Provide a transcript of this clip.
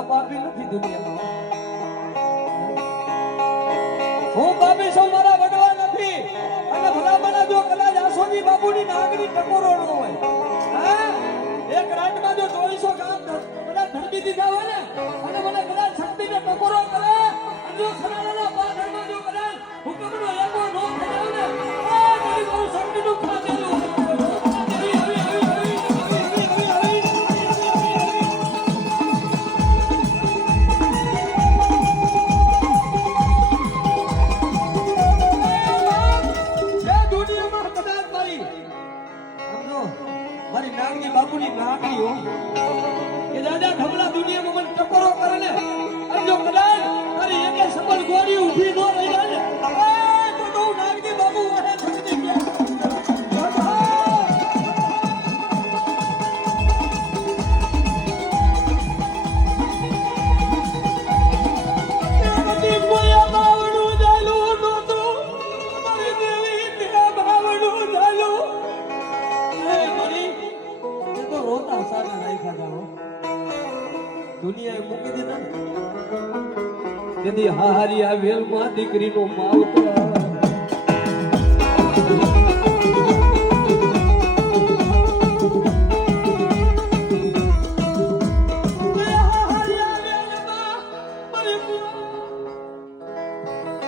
એવા પાપી નથી દુનિયામાં. હું પાપી છું, મારા વડવા નથી. અને ભલામણા જો કદાચ આસોજી બાપુની નાગની ટકોરો ન હોય, હા, એક રાતમાં જો 2400 કામ કદાચ ધરતી દીધા હોય ને, અને મને કદાચ શક્તિને ટકોરો કરે, અને જો ખરાના પાછળમાં જો કદાચ હુકમનો એકો નો થઈ જાય ને, આ મારી બહુ શક્તિનું ખાધેલું. મારી નાગની બાપુની નાગની હો કે દાદા ધમલા દુનિયામાં મને ટકોરો કરે ને, અને જો કદાચ તારી એકે સબળ ગોળી ઊભી ન રહી જાય ને, તો હું નાગની બાપુ વહે છકડી ગયા. દુનિયાએ મૂકી દીધા ને, હારી આ વેલમાં દીકરીનો માવતર